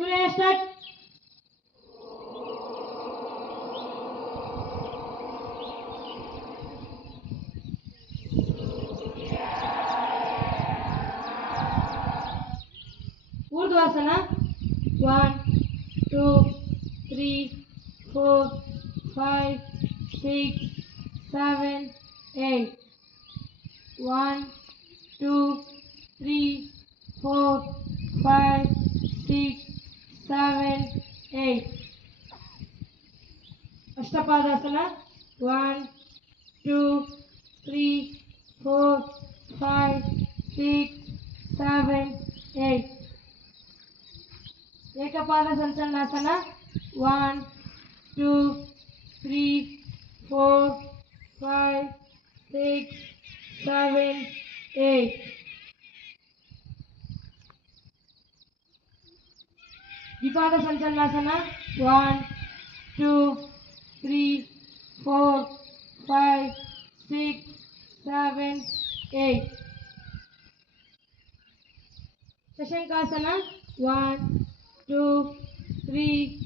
Surya, start. Urdhvasana. 1, 2, 3, 4, 5, 6, 7, 8. 1, 2, 3, 4, 5, 6, 7, 8. Ashtapadasana. 1, 2, 3, 4, 5, 6, 7, 8. Ekapada Sanchanasana. 1, 2, 3, 4, 5, 6, 7, 8. Vipada Sanchanasana. 1, 2, 3, 4, 5, 6, 7, 8. Shashankasana. 1, 2, 3,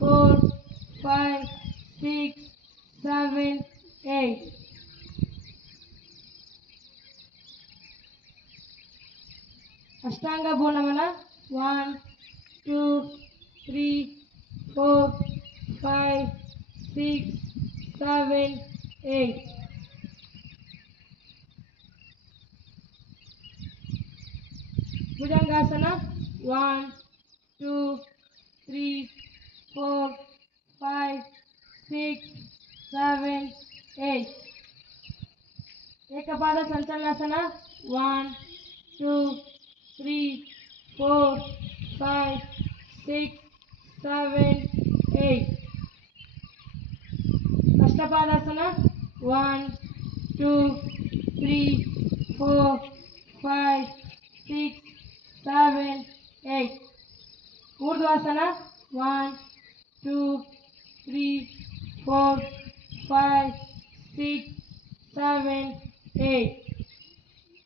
4, 5, 6, 7, 8. Ashtanga Bonamana. 1, 2, 3, 4, 5, 6, 7, 8. Bhujangasana. 1, 2, 3, 4, 5, 6, 7, 8. Ekapada Sanchalasana. 1, 2, 3, 4, 5, 6, 7, 8. Ashtapadasana. 1, 2, 3, 4, 5, 6, 7, 8. Urdhvasana. 1, 2, 3, 4, 5, 6, 7, 8.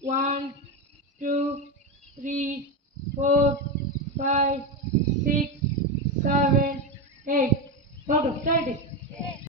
1, 2, 3, 4, 5, 6, 7, 8. Okay, start it.